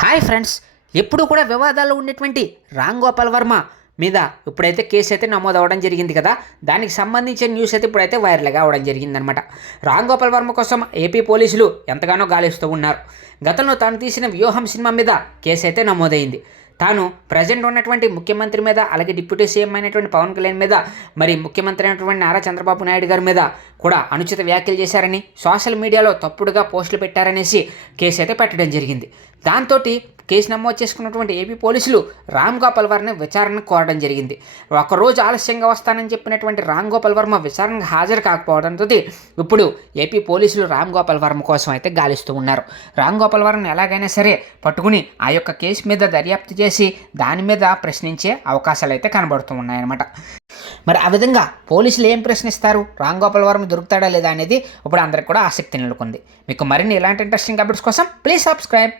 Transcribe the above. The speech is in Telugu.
హాయ్ ఫ్రెండ్స్, ఎప్పుడు కూడా వివాదాల్లో ఉండేటువంటి రామ్ గోపాల్ వర్మ మీద ఇప్పుడైతే కేసు అయితే నమోదు అవ్వడం జరిగింది కదా. దానికి సంబంధించిన న్యూస్ అయితే ఇప్పుడైతే వైరల్గా అవ్వడం జరిగిందనమాట. రామ్ గోపాల్ వర్మ కోసం ఏపీ పోలీసులు ఎంతగానో గాలిస్తూ ఉన్నారు. గతంలో తాను తీసిన వ్యూహం సినిమా మీద కేసు అయితే నమోదైంది. తాను ప్రజెంట్ ఉన్నటువంటి ముఖ్యమంత్రి మీద, అలాగే డిప్యూటీ సీఎం అయినటువంటి పవన్ కళ్యాణ్ మీద, మరి ముఖ్యమంత్రి అయినటువంటి నారా చంద్రబాబు నాయుడు గారి మీద కూడా అనుచిత వ్యాఖ్యలు చేశారని, సోషల్ మీడియాలో తప్పుడుగా పోస్టులు పెట్టారనేసి కేసు అయితే పెట్టడం జరిగింది. దాంతో కేసు నమోదు చేసుకున్నటువంటి ఏపీ పోలీసులు రామ్ గోపాల్ వర్మని విచారణ కోరడం జరిగింది. ఒకరోజు ఆలస్యంగా వస్తానని చెప్పినటువంటి రామ్ గోపాల్ వర్మ విచారణకు హాజరు కాకపోవడంతో ఇప్పుడు ఏపీ పోలీసులు రామ్ గోపాల్ వర్మ కోసం అయితే గాలిస్తూ ఉన్నారు. రామ్ గోపాల్ వర్మని ఎలాగైనా సరే పట్టుకుని ఆ యొక్క కేసు మీద దర్యాప్తు చేసి దాని మీద ప్రశ్నించే అవకాశాలు అయితే కనబడుతూ ఉన్నాయన్నమాట. మరి ఆ విధంగా పోలీసులు ఏం ప్రశ్నిస్తారు, రామ్ గోపాల్ వర్మ దొరుకుతాడా లేదా అనేది ఇప్పుడు అందరికి కూడా ఆసక్తి నెలకొంది. మీకు మరిన్ని ఇలాంటి ఇంట్రెస్టింగ్ అప్డేట్స్ కోసం ప్లీజ్ సబ్స్క్రైబ్.